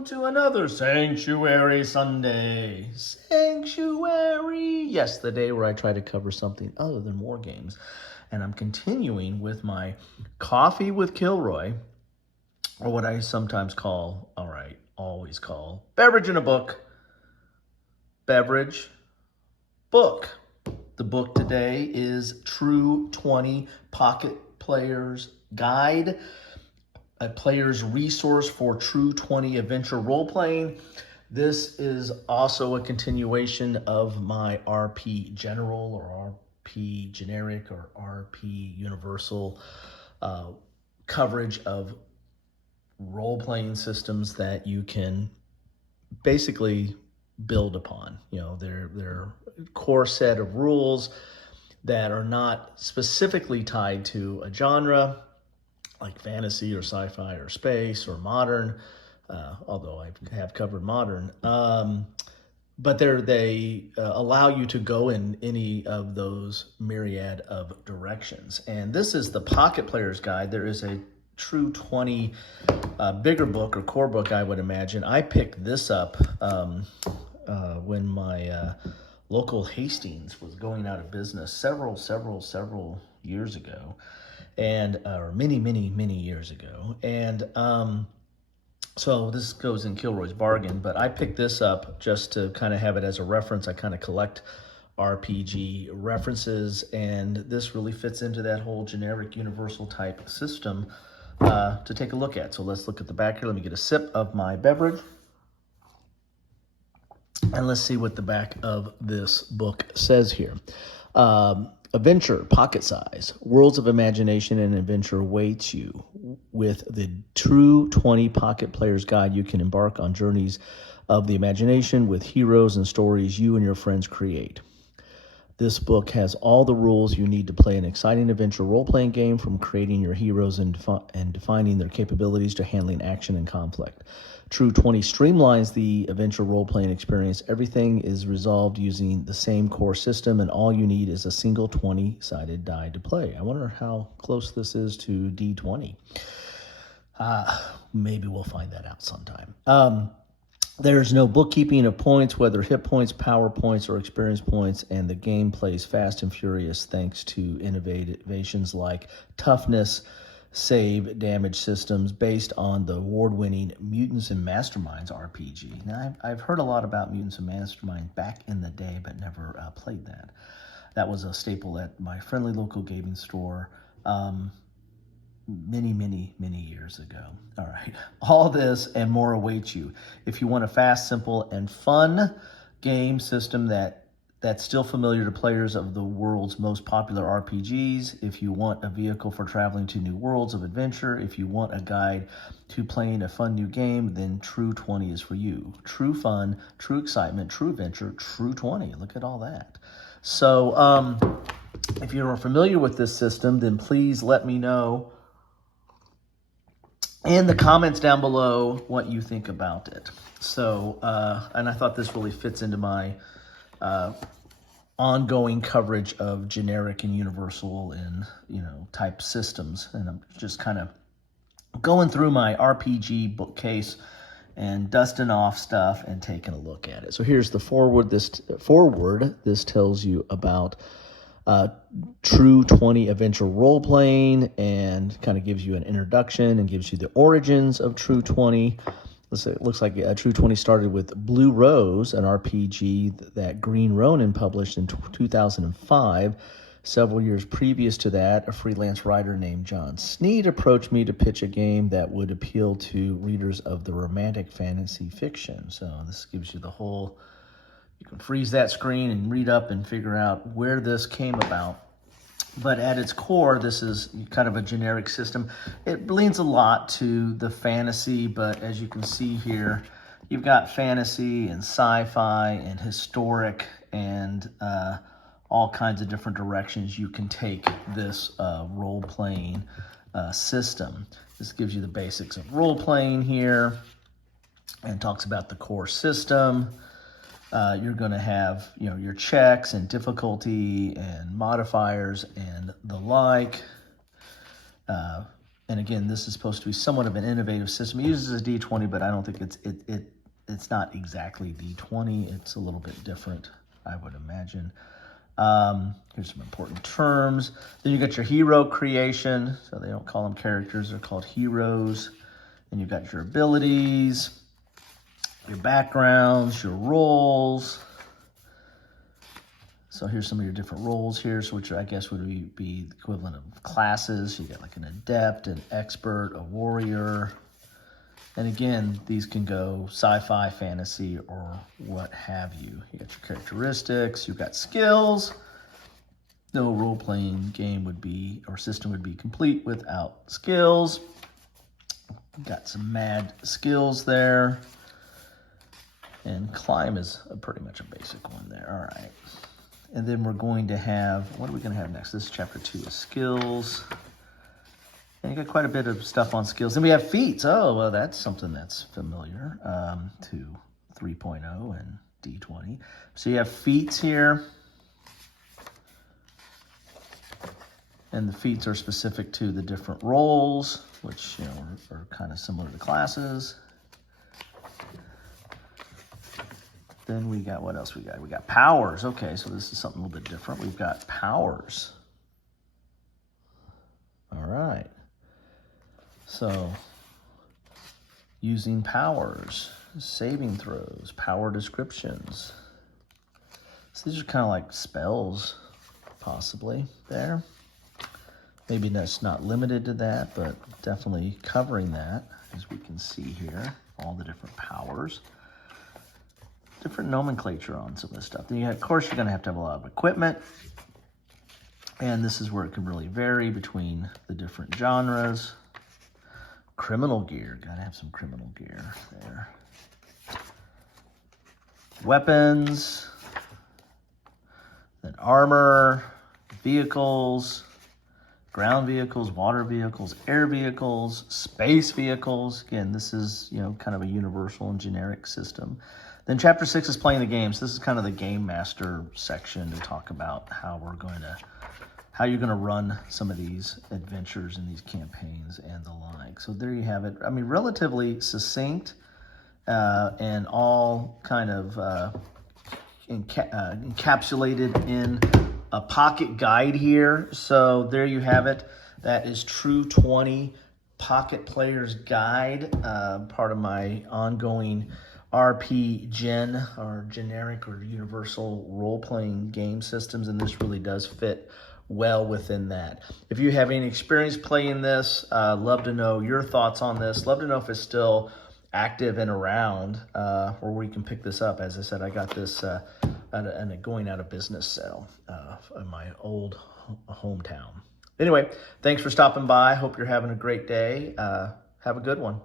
welcome to another Sanctuary Sunday. Sanctuary! Yes, the day where I try to cover something other than war games. And I'm continuing with my Coffee with Kilroy, or what I sometimes call, always call, Beverage in a Book. Beverage, book. The book today is True20 Pocket Player's Guide, a player's resource for True20 Adventure Roleplaying. This is also a continuation of my RP General or RP Generic or RP Universal coverage of role-playing systems that you can basically build upon. You know, they're core set of rules that are not specifically tied to a genre like fantasy or sci-fi or space or modern, although I have covered modern. But they allow you to go in any of those myriad of directions. And this is the Pocket Player's Guide. There is a True20 bigger book or core book, I would imagine. I picked this up when my local Hastings was going out of business several years ago, and or many years ago. And so this goes in Kilroy's bargain, but I picked this up just to kind of have it as a reference. I kind of collect RPG references, and this really fits into that whole generic universal type system to take a look at. So let's look at the back here. Let me get a sip of my beverage. And let's see what the back of this book says here. Adventure, pocket size. Worlds of imagination and adventure awaits you. With the True20 Pocket Player's Guide, you can embark on journeys of the imagination with heroes and stories you and your friends create. This book has all the rules you need to play an exciting adventure role-playing game, from creating your heroes and defining their capabilities to handling action and conflict. True20 streamlines the adventure role-playing experience. Everything is resolved using the same core system, and all you need is a single 20-sided die to play. I wonder how close this is to D20. Maybe we'll find that out sometime. There's no bookkeeping of points, whether hit points, power points, or experience points, and the game plays fast and furious thanks to innovations like toughness, save, damage systems based on the award-winning Mutants and Masterminds RPG. Now, I've heard a lot about Mutants and Masterminds back in the day, but never played that. That was a staple at my friendly local gaming store many years ago. All right, all this and more awaits you. If you want a fast, simple, and fun game system that's still familiar to players of the world's most popular RPGs, if you want a vehicle for traveling to new worlds of adventure, if you want a guide to playing a fun new game, then True20 is for you. True fun, true excitement, true adventure, True20. Look at all that. So if you're familiar with this system, then please let me know in the comments down below what you think about it. So, and I thought this really fits into my ongoing coverage of generic and universal and, type systems. And I'm just kind of going through my RPG bookcase and dusting off stuff and taking a look at it. So here's the forward. This tells you about True20 Adventure Roleplaying and kind of gives you an introduction and gives you the origins of True20. It looks like True20 started with Blue Rose, an RPG that Green Ronin published in 2005. Several years previous to that, a freelance writer named John Sneed approached me to pitch a game that would appeal to readers of the romantic fantasy fiction. So this gives you the whole... You can freeze that screen and read up and figure out where this came about. But at its core, this is kind of a generic system. It leans a lot to the fantasy, but as you can see here, you've got fantasy and sci-fi and historic and all kinds of different directions you can take this role-playing system. This gives you the basics of role-playing here and talks about the core system. You're going to have, your checks and difficulty and modifiers and the like. And again, this is supposed to be somewhat of an innovative system. It uses a D20, but I don't think it's not exactly D20. It's a little bit different, I would imagine. Here's some important terms. Then you got your hero creation. So they don't call them characters, they're called heroes. And you've got your abilities, your backgrounds, your roles. So here's some of your different roles here, so which I guess would be the equivalent of classes. You got like an adept, an expert, a warrior. And again, these can go sci-fi, fantasy, or what have you. You got your characteristics, you've got skills. No role-playing game would be, or system would be complete without skills. Got some mad skills there. And climb is pretty much a basic one there. All right. And then we're going to have, what are we going to have next? This is chapter 2 of skills. And you got quite a bit of stuff on skills. Then we have feats. Oh, well, that's something that's familiar to 3.0 and D20. So you have feats here. And the feats are specific to the different roles, which, you know, are kind of similar to classes. Then we got, what else we got? We got powers. Okay, so this is something a little bit different. We've got powers. All right. So, using powers, saving throws, power descriptions. So these are kind of like spells, possibly, there. Maybe that's not limited to that, but definitely covering that, as we can see here, all the different powers. Different nomenclature on some of this stuff. Then you have, of course, you're going to have a lot of equipment. And this is where it can really vary between the different genres. Criminal gear. Got to have some criminal gear there. Weapons. Then armor. Vehicles. Ground vehicles, water vehicles, air vehicles, space vehicles. Again, this is, you know, kind of a universal and generic system. Then chapter 6 is playing the games. This is kind of the game master section to talk about how you're going to run some of these adventures and these campaigns and the like. So there you have it. I mean, relatively succinct and all kind of encapsulated in a pocket guide here. So there you have it. That is True20 Pocket Player's Guide, part of my ongoing RP Gen, or generic or universal role-playing game systems, and this really does fit well within that. If you have any experience playing this, love to know your thoughts on this. Love to know if it's still active and around, or where you can pick this up. As I said, I got this at a going out of business sale in my old hometown. Anyway, thanks for stopping by. Hope you're having a great day. Have a good one.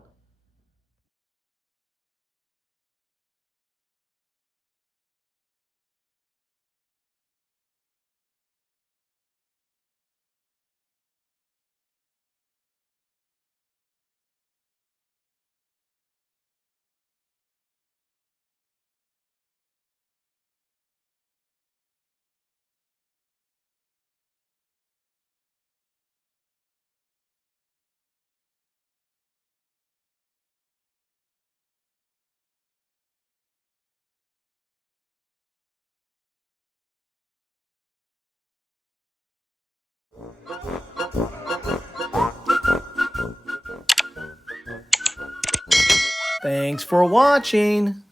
Thanks for watching.